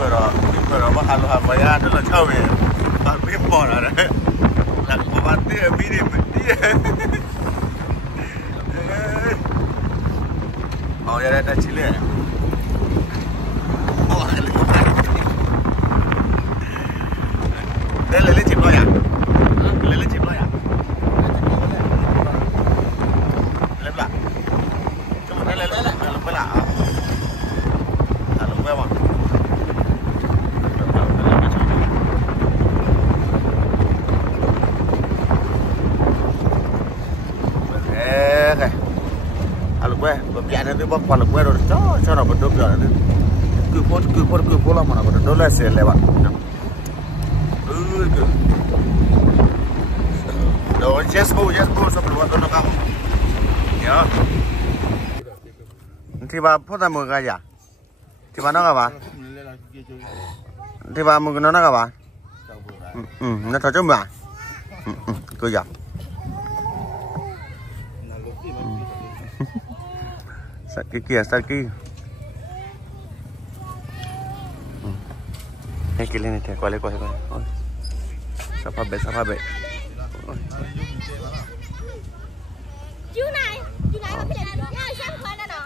pero bajarlo a fallar de la chave al mismo hora la combatía mire oh ya era Chile Dale leche no ya. Le leche no ya. Le bla. Cuma dale le. Kalau bla. Kalau bla bang. Kalau bla, biar nanti bang kalau bla itu cara berdua biar nanti. Kupon lah mana berdua dolar sih lewat. Rồi just go sampai luar tuh kamu. Ya. Tiba apa tamu kaya? Tiba nak apa? Tiba mungkin nak apa? Nak tahu cuma? Kaya. Sakit. Ini kalian ni kuali. Sapa be. Chú này nó bây giờ nó sáng khoai đó nọ.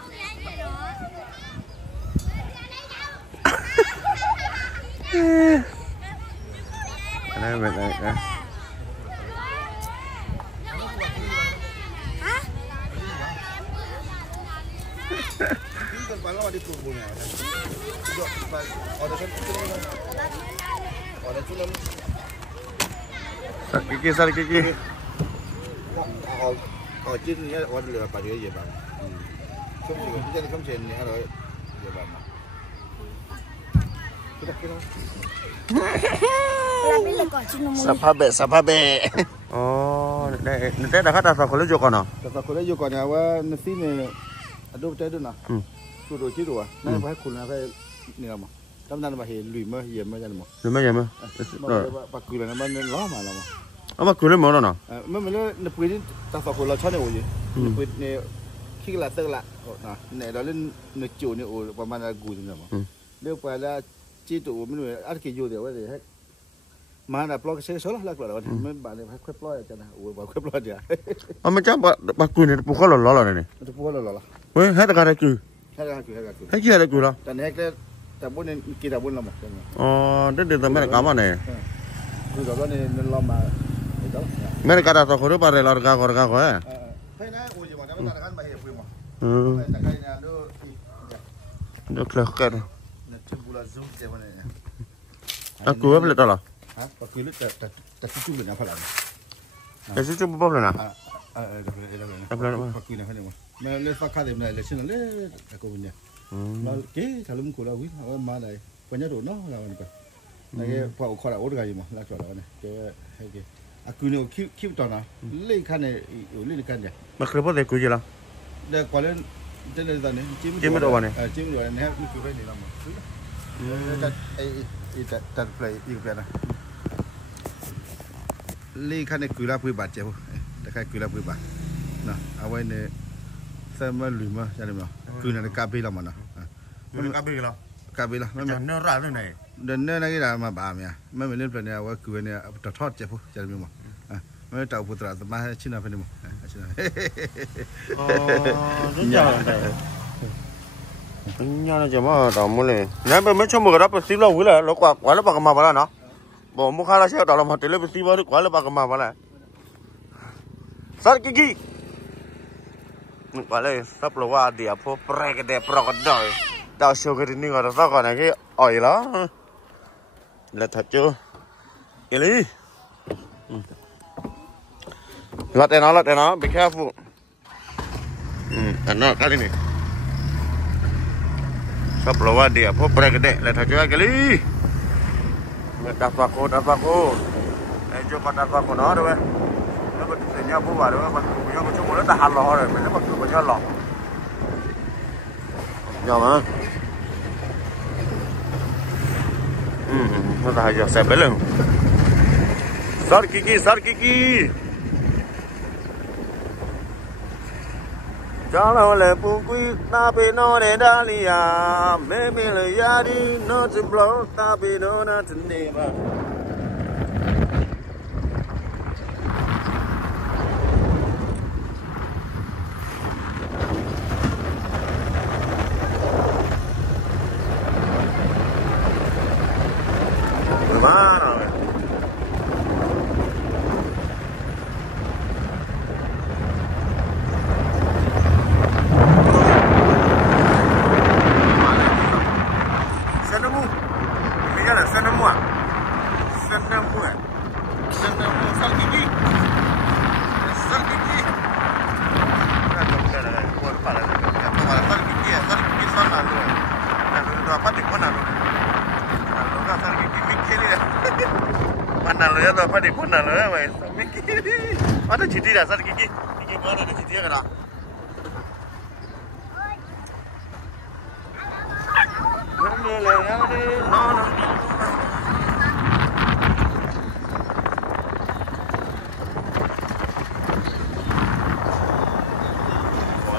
Này vậy này. Hả? Kiki. Ở trên này ở lửa bà cái gì bà không chỉ có trên không trên này rồi gì bà mà cái đó Sapabe đây đã khát sao còn lấy còn nào sao còn lấy còn nàoว่าnó xí này đâu trái đâu nào tôi rồi chứ rồi này phảiคุณนะphảiเนี่ยมั้งตำนานมาเห็นลุยมาเยี่ยมมาจังมั้งลุยมาเยี่ยมปากกุยแล้วมันล้อมาแล้วมั้งเอามาคุยเรื่องมั้งเนาะไม่เหมือนในปีนี้ตาสองคนเราชอบเนี่ยโอ้ยในปีนี้ขี้กระเตอร์ละนะเนี่ยเราเล่นในจูเนี่ยโอ้ประมาณกูจริงๆมั้งเรียกไปแล้วจีตัวไม่รู้อะไรกี่ยูเดียวว่าจะให้มาแต่ปลอกเชื้อชนแล้วก็แล้วไม่บาดเลยให้ค่อยปล่อยจังนะโอ้ยบาดค่อยปล่อยเดียวเอามันจะปากกุยเนี่ยปุ๊กก็หล่อๆเลยนี่ปุ๊กก็หล่อเฮ้ยให้ตะการได้กุยให้กี่ได้กุยล่ะแต่เนี่ยแต่บุญเนี่ยกี่แต่บุญละมั้งอ๋อเดี๋ยวทำไมกามันเนี่ยคือแบบว่าเนี่ยเรามาMereka kata tak kau pada larga kau. Hey na, uji mana mana kan bahaya pun mah. Tak kaya ni ada. Dah kelakar. Nanti bulan zoom macam mana? Aku apa letak lah? Aku letak tak cuci benda apa lah? Tak cuci apa lah nak? Apa lah? Aku ni kan ni mah. Mana lepas kali mana lepas ni aku punya. Lalu kalau muka lah, awak mana? Banyak tu noh lah ni kan. Lagi pak kau lah orang kaya mah, lah cuaca ni. Ke, aku ni kip tu na, leh kan ni kan je. Maklum apa aku je lah. Dah kalau jenis tu ni, cim tu apa ni? Cim tu ni, ni kau ni lama. Tak play, ikut lah. Leh kan ni kau lah pun baca pun, dah kan kau lah pun baca. Nah, awak ni sama lima jadi mana? Kau ni kabe lah mana? Kabe lah. Macam nerah tu ni. Dan ni lagi dah mabam ya. Memang ni plan ya, awak kau ni terthot je pun jadi mana? Memang tahu putra tu mah Cina apa ni mu? Cina. Nya je mah dah mulai. Ni macam berapa pasti lah, wila. Lokak, wala pakai mah bala na. Bawa muka lah saya dalam hotel pasti baru wala pakai mah bala. Sar gigi. Wala sab lawa dia pun prek dia doi. Dah sugar ni kalau tak kan lagi oil lah. Lihat tu. Ini. Lot enak, be careful. Enak kali ni. Sab lawa dia pun prek dia. Lihat tu kali. Dapat ko. Ejo kat dapat ko na doh. Lepas tu senyap pun baru. Punya macam mana dah halau orang. Mana macam macam halau. Jangan. Nó ta giờ xe bé lên. Sar kiki. Jalan lepung kui tapi no de dalia, memilih yadi no jemblok tapi no na jendela. Mana? Mana lo ya tu apa di mana lo ya wes? Ada citi dah sar gigi mana ada citi ya kan?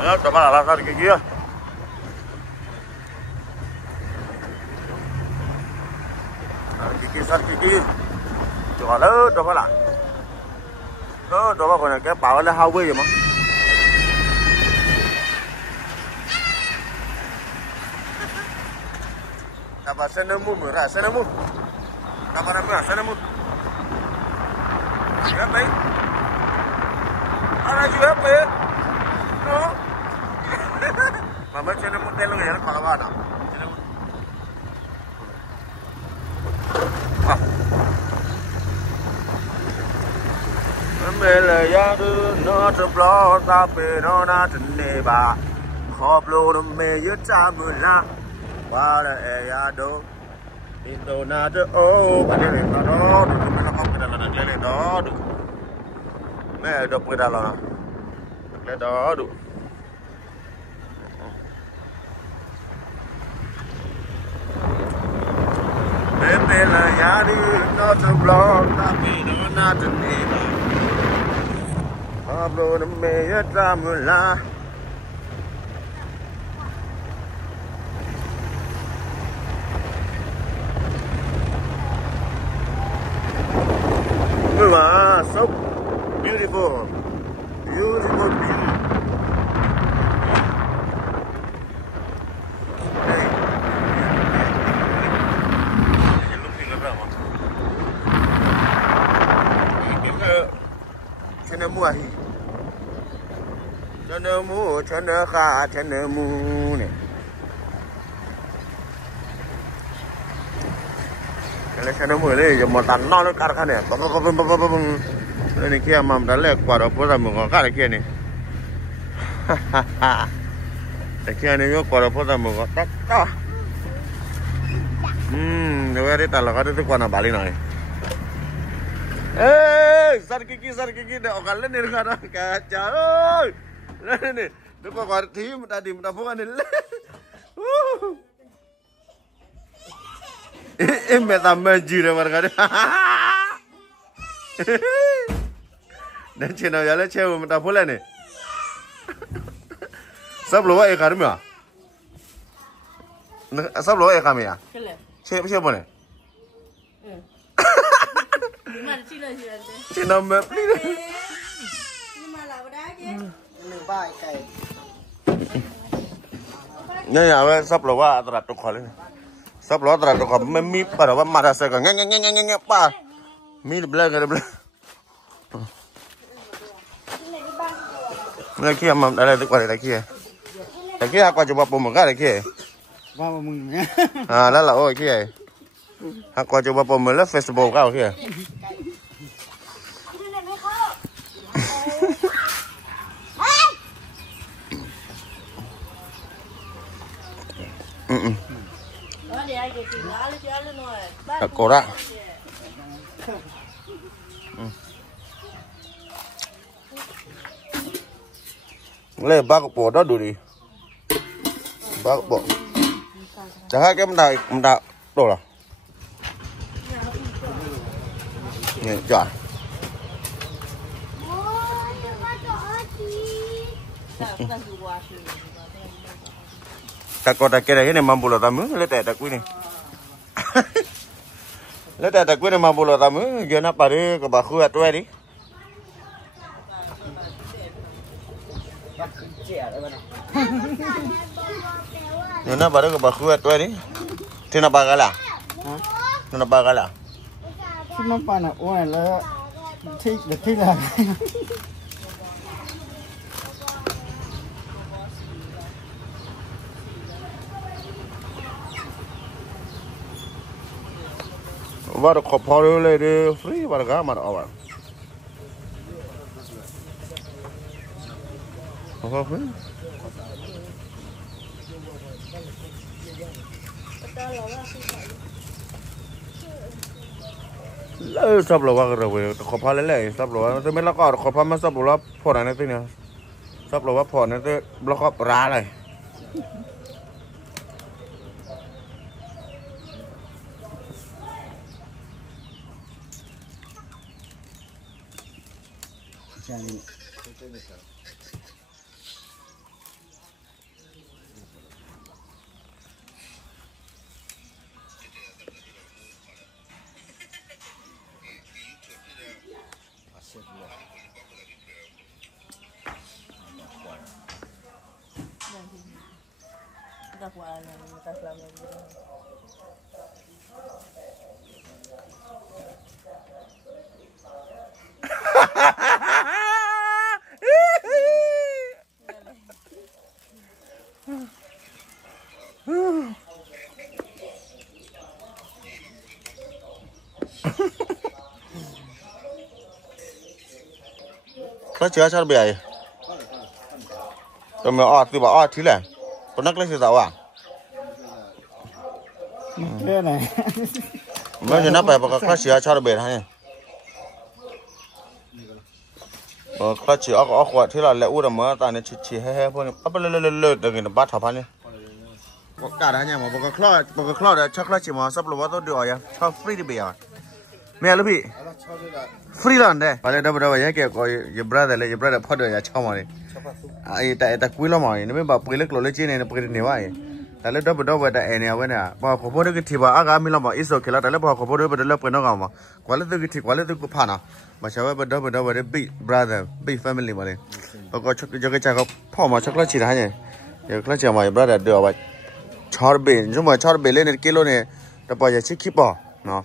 Ya coba lah sar gigi ya. Sar gigi. Coba lo, coba lah. Coba kau nak kaya power lah highway je mah. Dapat senamu murah, senamu. Dapat apa? Senamu. Ya baik. Anak juga baik. No. Mama senamu telung ya, kalau ada. Senamu. Mele ya du no jeblo tapi no na jendela. Khoblo no me ya jamula. Wala ya do. Itu na de oh pada ni do. Me nak kau kita nak lele do. Me do kita lah. Lele do. Mele ya du no jeblo tapi no na jendela. Pablo na meya tramula. Wow, so beautiful. Beautiful view. Hey. You're looking around. Cendemuahi. Cenemu ni. Kalau cenemu ni, jom tanah le karkan ni. Ni kia mam dalek kuara pura mungo kar kia ni. Kia ni yo kuara pura mungo tak. Ni talak ada tu kuana Bali nai. Sar kiki deh. Okalan ni sekarang kacau. Ni, tu kau kerti tadi minta bukan ni. Meta majir mereka ni. Dan cina jalan cewek minta bulan ni. Sab luar ekar ni ah. Sab luar ekar ni ah. Siapa ni? Cina map ni. Ni ya, sab luar terat tu kali ni. Sab luar terat tu kali. Memi pada apa marah saya kan? Ngeng apa? Mi belah ke belah? Lagi am ada tu kali lagi ya. Lagi aku coba pemuka lagi. Apa mungkin? Lah oh lagi. Aku coba pemuka Facebook kau lagi. Korak. Le bác bộ đó đủ đi. Bác bộ. Chả hai cái mình đã đồ là. Nè, chọn. แต่ก็แต่แกได้เนี่ยมันบุหรี่ตามือเลยแต่กุ้ยนี่เลยแต่กุ้ยเนี่ยมันบุหรี่ตามือเยอะนะปารีก็บาคุยตัวนี้เยอะนะปารีก็บาคุยตัวนี้ที่น่าบ้ากันล่ะที่น่าบ้ากันล่ะที่น้ำปลาหนักอ้วนแล้วที่เด็กที่ไหนว่าเราขอพอเลยดิฟรีว่าเราก็มาเอาไว้ขอฟรีเลยซับเราว่ากันเราเว้ยขอพอเลยซับเราว่าแต่ไม่ละก็ขอพอมาซับเราว่าพอไหนนี่เนี่ยซับเราว่าพอนี่แต่เราก็ร้าเลยใช่ก็เชื่อชาติเบียร์ตัวมันออดตัวบ่ออดทีแหละตัวนักเล่นสื่อสาวอ่ะเรื่องไหนไม่จะนับไปบอกก็เชื่อชาติเบียร์ให้ก็เชื่อออกขวดที่เราเลี้ยอุดมตอนนี้ชี้ให้พวกนี้ปั๊บเลิศเดี๋ยวกินบ้าถอดพันนี่บอกการอะไรเนี่ยบอกก็คลอดชักคลอดชิมซับลูกว่าต้องดูอ่ะชอบฟรีดิเบียร์แม่ลูกพี่ฟรีแล้วเนี่ยไปเลยดับยังเกี่ยวกับยีบราเดเลยยีบราเดพอเดียวจะชอบมาเลยไอ้แต่คุยแล้วมั้ยนี่ไม่บอกไปเล็กหล่อเล็กจีเนี่ยไปเรียนเนี่ยว่าแต่เล็กดับแต่เอ็นเนี่ยวันเนี่ยพอขบวนเด็กที่ว่าอากาศมีแล้วมั้ยอิสโอเคแล้วแต่เล็กพอขบวนเด็กไปเล็กไปน้องกันมั้ยกว่าเล็กตัวที่กว่าเล็กตัวกูผ่านอ่ะมาเช้าไปดับเลยบิ๊กบราเดอร์บิ๊กแฟมิลี่มาเลยพอก็ชักจะก็จะก็พ่อมาชักแล้วชีได้เนี่ยเดี๋ยวแล้วจะมาบราเดอร์เดี๋ยวไปชอร์เบนจุ่มชอร์เบนเล่นกิโลเนี่ยแต่พอจะชิคกี้พายเนาะ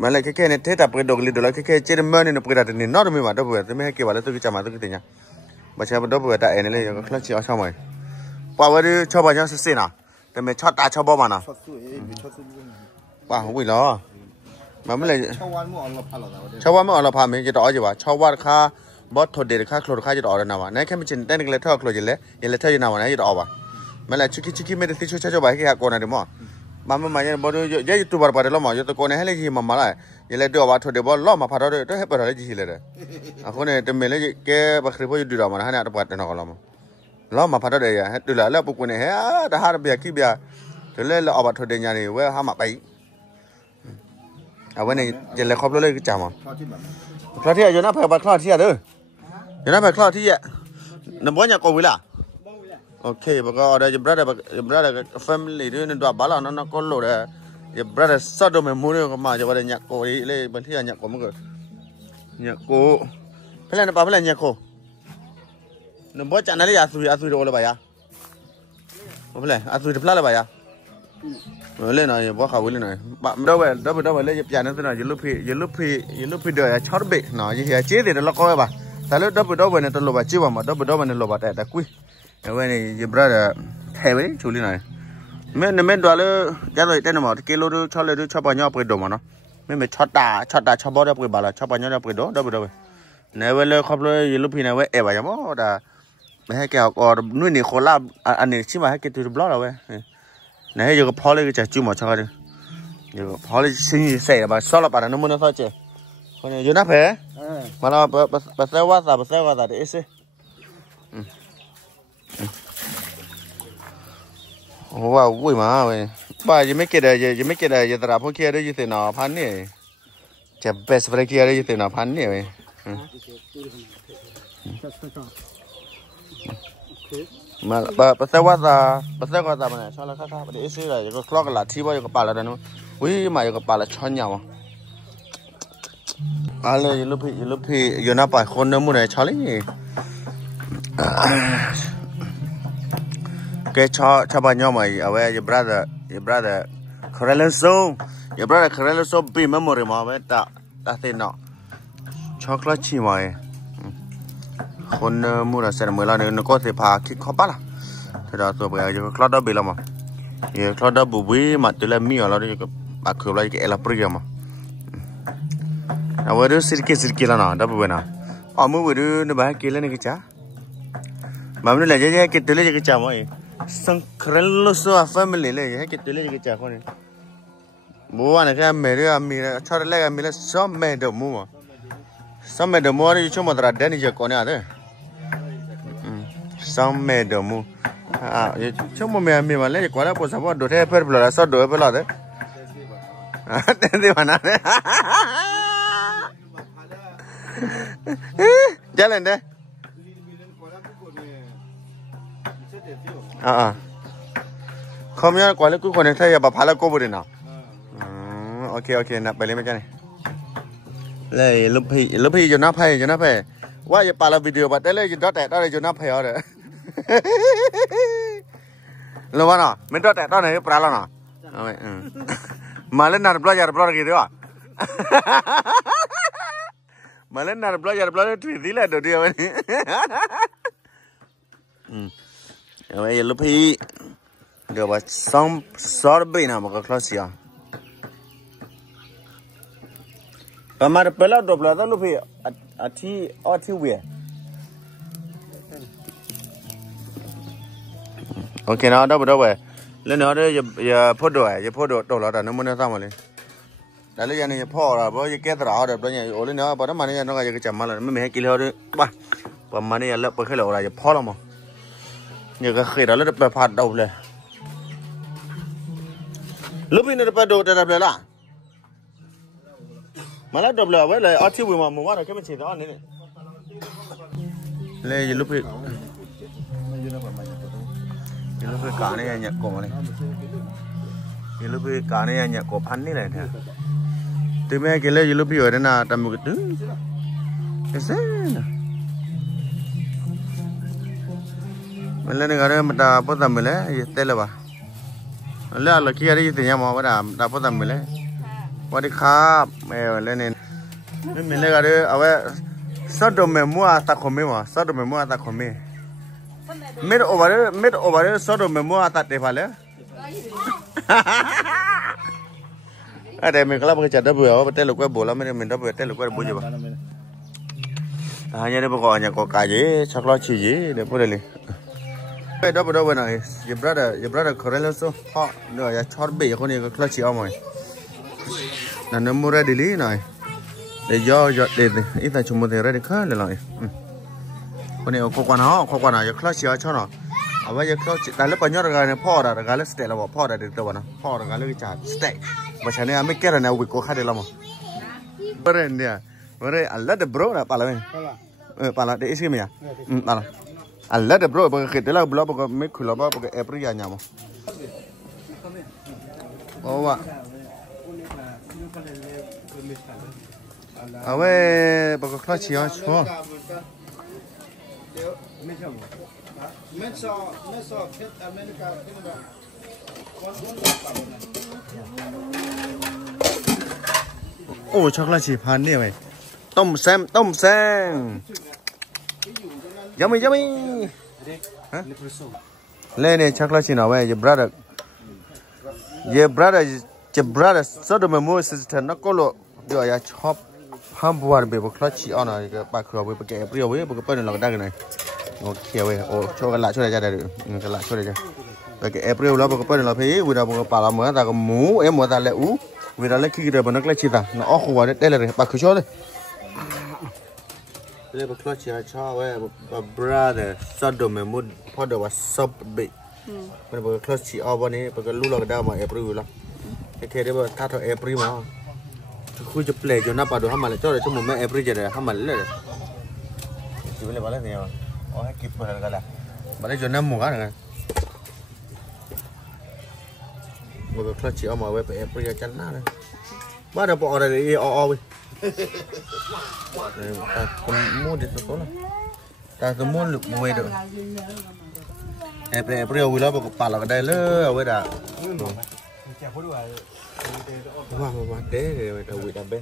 มาเลยแค่เนี่ยเท่แต่เปิดดอกลิดแล้วแค่เจอเมื่อเนี่ยเปิดแต่เนี่ยนอร์มีมาดับเบิลแต่ไม่ให้เกี่ยวอะไรตัวกิจมาตัวกิจเนี่ยมาเช้าดับเบิลแต่เอ็นเลยก็คลาสสิกเอาชอบไหมป่าววันนี้ชอบบ้านยังสินะแต่ไม่ชอบตาชอบบ้านมันนะป่าววิ่งล้อมาไม่เลยชาววันไม่ออกเราพามีจะต่อจีบว่าชาววันค่าบอสทดเด็ดค่าโคลดค่าจะต่อได้นะวะนั่นแค่ไม่จริงแต่นี่เลยเท่าโคลดยินเลยยินเลยเท่าอยู่นะวะนั่นจะต่อวะมาเลยชิคกี้ไม่ได้ช่วยชาวบ้านแค่หาคนอะไรมั้งมาเนี่ยบอสเยอะตัวบาร์บาร์เลยล้อมาเยอะตัวคนเนี่ยให้เลยที่มาเลยยินเลยเดี๋ยวว่าทดเด็ดบอลล้อมาพาเราเลยต้องให้เปิดอะไรจีเลยอ่ะคนเนี่ยจะมีเลยแกบักรีพออยู่ดีเรามาให้เนี่ยตัวปัดเนี่ยเราล้อมาพาเราเลยให้ดูแลแล้วพวกคนเนี่ยเฮ้ยแต่หาเบียร์ขี้เบียร์ถึงเลยเราเอาบัตรทดเด็ดเนี่ยเว้ยห้ามมาไปเอาไว้ในยินเลยครบเลยก็จำอ่ะคลอดที่อยู่นะเผื่อบัตรคลอดที่เด้ออยู่นะเผื่อคลอดที่น้ำบ้านอยากโกวิล่ะโอเคบอกว่าเดี๋ยวbrother family ด้วยนั่นตัวบ้านเรานั่นก็รู้เลยอย่า brother สะดวกไม่มุ่งเลยก็มาจะว่าอยากโกยเลยบางทีอยากโกมันก็อยากโกเพื่อนนะป้าเพื่อนอยากโกน้ำบ้านจันทร์อะไรอาสุยโดนเลยไปอ่ะเพื่อนอาสุยจะพลาดเลยไปอ่ะเล่นหน่อยบอกเขาเล่นหน่อยบ้าดับเบิลเลยจะยันนั่นตัวหน่อยยืนลุกพี่เดือยช็อตเบะหน่อยยี่ห้อเจ๊เดี๋ยวเราก็ไปแต่แล้วดับเบิลเนี่ยตัวโลบะจิ้มมาดับเบิลเนี่ยโลบะแต่คุยเอาไว้ในยีบราเดอร์เทวิชูลีหน่อยไม่ตัวเลยยัดเลยเต้นมากิโลดูชอบเลยดูชอบปัญญาเปิดดมเนาะไม่ช็อตตาชอบบ่ได้เปิดบาร์ชอบปัญญาเปิดดับเบิลเนี่ยเวลาขับเลยยืนลุกพี่เนี่ยเว้ยยังมั้งแต่ไม่ให้แกออกนู่นนี่โคราอันนี้ชิมาให้แกตัวบล็อกเอาไว้เนี่ยอยู่กับพอเลยก็จะจุ่มมาชอบเลยอยู่กับพอเลยสิ่งที่ใส่แบบซอลปาร์นั่นมันน่าสนใจคนนี้อยู่นับเหรอมาเราภาษาว่าแต่เอสว้าววิ่งมาเว้ยบ้ายังไม่เกิดอะไรจะตราพวกเคียร์ได้ยินเสียงหนอพันนี่จะเบสเฟรเคียร์ได้ยินเสียงหนอพันนี่เว้ย มาภาษาว่ามันชอบแล้วครับเดี๋ยวซื้ออะไรก็คลอกกันละที่ว่าอยู่กับปลาแล้วนู้นวิ่งมาอยู่กับปลาแล้วช้อนยาวอะไรลูกพี่อยู่หน้าป่าคนเนื้อมูเนี่ยชอบเลยแกชอบบ้านย่อมาเอาไว้your brother Corellenso be memory มาไว้ตาเต้นเนาะช็อกโกแลตชิมายคนมูน่ะเสร็จมื้อละเนี่ยก็สิพาคิดเข้าป่ะล่ะแต่เราตัวไปอยู่คลอดดับเบิลมาอยู่คลอดดับบุบีมาตัวละมีอะไรก็ปากคืออะไรก็เอลาปริยมาเอาไว้ดูสิร์กิลนะดับเบิลนะอ๋อมือวิดูเนี่ยบ้ากิลนี่กิจ้ามาไม่เลยจะกิตัวเลยกิจ้ามั้ยสังเคราะห์ลูกสาวแฟมิลี่เลยกิตัวเลยกิจ้าคนนี้บัวเนี่ยแค่เมื่อมีชอบเล่นมีเลยซ้อมเมดมัวซ้อมเมดมัวนี่ชั่วโมงตระเดนี่จะก่อนเนี่ยเด้ซ้อมเมดมัวชั่วโมงมีมาเลยก่อนแล้วพอสมมติดูเทปเปิดเปล่าสอดดูเปล่าเด้เต้นดีกว่านั้นจะเล่นเด้เขาไม่ก่อนแล้วกูคนนี้ถ้าอย่าแบบพาแล้วกูบุรีนะโอเคนะไปเลยไม่ใช่เนี่ยเลยลูกพี่อยู่หน้าไพ่ว่าอย่าปาละวิดีโอบัดได้เลยอยู่ดอทแต่อยู่หน้าไพ่เอาเด้อรู้ป่ะเนาะไม่ดอทแต่ตอนไหนปลาแล้วเนาะมาเล่นนาร์บล็อกกี่ตัวมาเล่นนาร์บล็อกที่ดีเลยเดี๋ยวนี้เอาไว้ลูกพี่เดี๋ยวว่าซอร์บนะมันก็คลาสสิกประมาณเปล่าดบลาตัวลูกพี่อาทิเวียโอเคนะดับเว้ยเล่นเอาเดี๋ยวอย่าพูดตัวละแต่น้ำมันจะทำอะไรแต่เรื่องนี้พ่อเราเพราะจะแก้ตราเดี๋ยวเนี่ยโอ้ยเนาะพอทำมันเนี่ยน้องก็จะจำมาเลยไม่ให้กินเขาด้วยป่ะประมาณนี้แล้วไปแค่เราอะไรจะพ่อเรามั้งเนี่ยก็เคยเราเล่นไปพัดดบเลยลูกพี่เนี่ยไปดูแต่ดับเลยล่ะมาแล้วดับเลยไว้เลยเอาที่วิ่งมาหมู่บ้านเราแค่เป็นสิ่งตอนนี้เลยลูกพี่การเนี่ยเนี่ยโกมันเลยลูกพี่การเนี่ยเนี่ยโกพันนี่เลยเนี่ยที่แม่กินเลยลูกพี่อยู่เนี่ยนะทำมือตึ้งเอเซ่มันเล่นกันเนี่ยมันด่าพูดทำไปเลยเต้เลยป่ะแล้วเราคิดอะไรที่เนี่ยมองว่าด่าพูดทำไปเลยสวัสดีครับแม่เล่นเนี่ยไม่มีเลยกันเลยเอาไว้สอดเมมัวตะคอมมี่มาสอดเมมัวตะคอมมี่เม็ดโอเวอร์สอดเมมัวตะเตะพาเลยอะไรเมื่อกี้เราไปจัดดับเบิลเอาไปเตะลูกไว้บัวแล้วไม่ได้เป็นดับเบิลเตะลูกไว้บัวจีบhanya dia pokok hanya kok aja coklat ciji dia boleh leดับเบิลหน่อย your brother Corellenso พ่อเนี่ยอย่าช็อตเบย์คนนี้ก็คลาสสิกเอาหน่อยนั่นน้ำมูระดีลีหน่อยเดี๋ยวย่อเดี๋ยวอีตาชมพูเดี๋ยวได้ข้าวเลยหน่อยคนนี้ข้าวกวนอย่าคลาสสิกชอบเนาะเอาไว้อย่าคลาสสิกแต่แล้วปัญญาการเนี่ยพ่อเราการเล่นสเตย์เราบอกพ่อเราเด็กตัวนะพ่อเราการเล่นจัดสเตย์มาใช้เนี่ยไม่แก่แล้วเนี่ยวิโก้ข้าเดี๋ยวเรามั้งเบรนเนี่ยเบรนอัลเลดบรูนะปาละไหมปาละเดี๋ยวismi yaปาละอัลเลดบรูบอกคิดแล้วบล็อกบอกไม่คุยแล้วบอกเอปรียาเนี่ยมั้งโอ้ว่ะเอาไว้บอกคลาสสิกชัวโอ้ช็อกโกแลต4,000เนี่ยเว้ยต้มแซมยำมีฮะเล่นเนี่ยช็อกโกแลต4หน่อยเว้ยyour brother สอดมามั่วสิท่านนักก็รู้เดี๋ยวอย่าชอบห้ามบัวเบบคลาสสิกอ่ะนะก็ปากครัวเว้ยปากแกเปรี้ยวเว้ยปากเปิ้ลเราก็ได้กันเลยโอเคเว้ยโอ้ช่วยกันละช่วยได้จ้ะเดี๋ยวกันละช่วยได้จ้ะปากแกเปรี้ยวแล้วปากเปิ้ลเราพี่วิดาปากปลาเหมือนแต่ก็หมูหมูแต่ละวิดาเล็กขี้เดียวมันนักเล็กชิตาน้องขวดได้เลยปากคือชอบเลยเรียกปากคลาสสิกชอบเว้ยปาก brother สอดมามั่วพอเดี๋ยวว่าซบเบมันปากคลาสสิกเอาวันนี้ปากลูกเราก็ได้มาเอปริลแล้วแค่เดี๋ยวถ้าเราเอปริลมาคุยจะเปลี่ยนจนนับไปดูห้ามันเลยเจ้าเลยชั่วโมงแม่เอปริลจะได้ห้ามันเลยจะเป็นอะไรบ้างเนี่ยอ๋อให้เก็บมาแล้วกันแหละ bà lấy cho năm mùa cá này một cái clutch chỉ ở ngoài về phải chắn nó này bắt đầu bỏ này đi o đi ta không mua được số này ta không mua được mua được em phải bêu vui lắm một cái là cái đây lơ ở bên đó wow thế thì người ta vui đam mê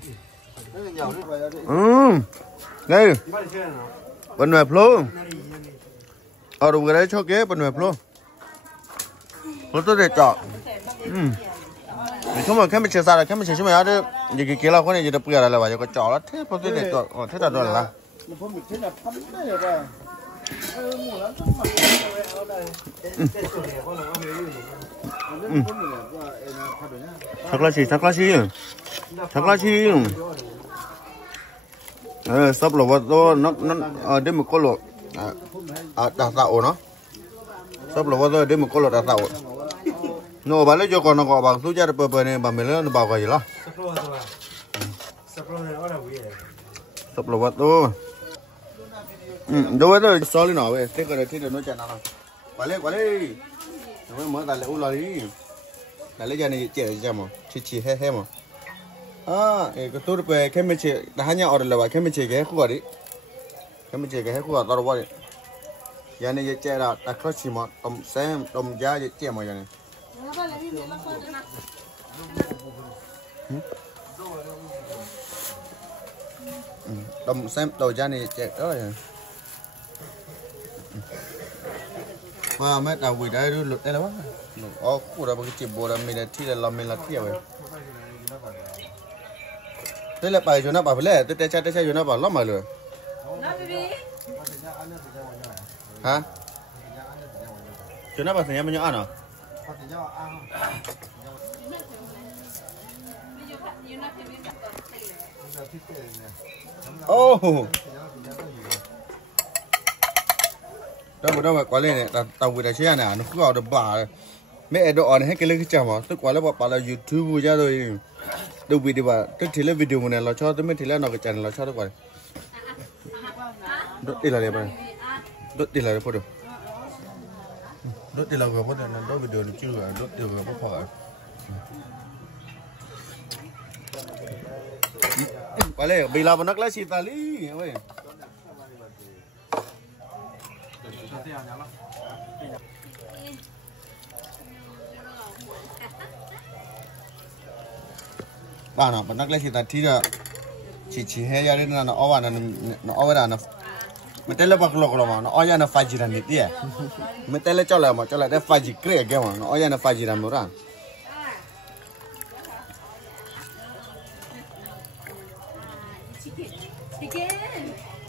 đây bên ngoài luôn ở đâu cái đấy cho kế bên ngoài luôn nó tôi để chọn không mà cái mình chơi sao là cái mình chơi chứ mà đó gì cái kia là con này gì đặc biệt là vậy có chọn đó thế tôi để chọn thế là rồi là chắc là chi sắp là vật đó nó ở đây một con lột đào tạo nó sắp là vật đó đây một con lột đào tạo nó bảo lấy cho con nó gọi bằng số giá bờ này bằng mình nó bảo cái gì đó sắp là vật đó đối với số nó về thế cái này nó chạy nào quả lấy nó mới đặt lại u lại đi lại lấy cái này chạy ra mà chỉ he mà cái tôi về cái mình chơi đã nhau ở đây là vậy cái mình chơi cái khu đấy cái mình chơi cái khu ở đâu vậy cái này chơi là đặt khó chỉ mà tôm xem tôm giá chơi mà cái này tôm xem tôm giá này chơi đó rồi mà mấy đầu quỷ đấy lụt đây là quá khu đó cái chìm bùa là mình là thi là làm mình là thi vậy thế là bài cho nó bảo phải lấy tôi chạy cho nó bảo lắm mà rồi hả cho nó bảo thành bao nhiêu ăn à đâu mà quá lên này tàu vừa đại xe này nó cứ vào được bà mấy độ này hết cái lên cái chảo mà tức quá là bảo là YouTube ra rồi đâu video bà tức thì lấy video này là cho tới mấy thì lấy nào cái channel là cho được vậy đốt đi là đẹp này đốt đi là đẹp được đốt đi là vừa có thể là đốt video này chưa đốt đi vừa có phải quá lên bị làm nó lấy xịt ta lý vậy bà nó bắt lấy thì ta thi ra chỉ hay ra đến nó ở nó ở đó nó mình thấy là bạc lộc mà nó ở nhà nó phải chỉ là nít vậy mình thấy là cho lại để phải chỉ kể cái mà nó ở nhà nó phải chỉ là một rằng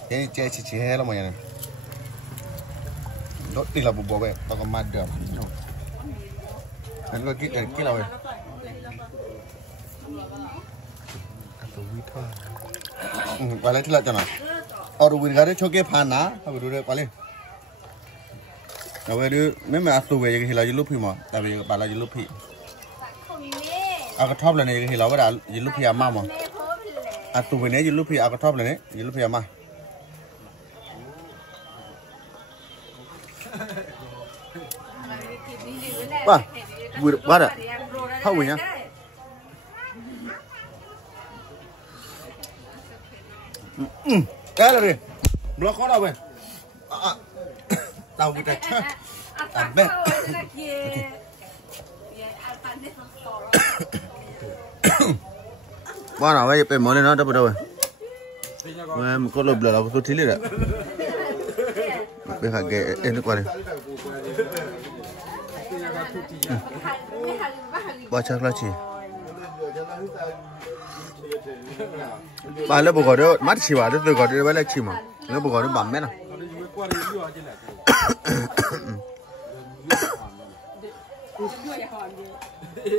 cái chơi chỉ hay lắm mà này đốt đi là bùa vậy tao còn mad được anh có cái nào vậy quả lên thì là cho nó ở đâu cái cho cái phàn ná thôi rồi quả lên rồi đưa mấy mà tụi về cái là gì lúc phi mà tại vì bà là gì lúc phi cái top là này cái là cái đã gì lúc phi mà tụi về này gì lúc phi cái top là này gì lúc phi mà bà vừa được bắt à thâu rồi nhá cái là gì nó có đâu vậy tàu bị trạch bếp bao nào bây giờ món này nó đâu rồi một con lợp là tôi thích đấy bây giờ cái em nó qua đây bao chắc là chỉ bà lấy bộ gọi đó mắt chỉ bà đó tôi gọi đó bà lấy chỉ mà lấy bộ gọi đó bấm mét nào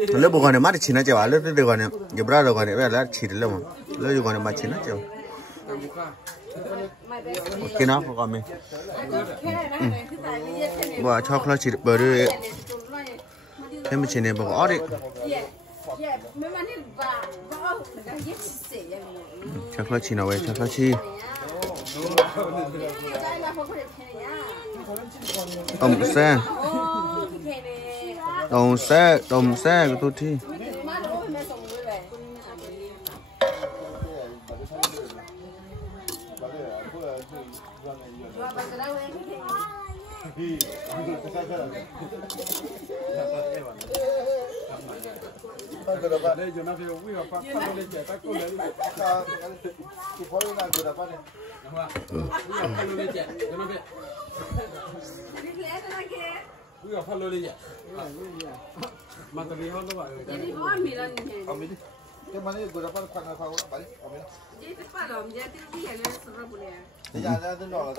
lấy bộ gọi này mắt chỉ nó chỉ bà lấy tôi gọi này cái bra gọi này bà lấy chỉ được mà lấy gọi này mắt chỉ nó chỉ cái nó có còn mình bà cho nó chỉ bờ đi thế mà chỉ này bà có đấy chắc là chi nào vậy chắc là chi Tổng xe tổng xe của tôi thi đây giờ nó về quy hoạch phát lên trẻ ta cô lấy thì phó lên là vừa đã phát này phát lên trẻ cho nó về quy hoạch phát lên trẻ mà tao đi hơn đâu vậy cái mà này vừa đã phát khoan là phao đấy, vậy đi. Jadi tu kalau dia tu dia le sebab boleh. Dia ada tu nol,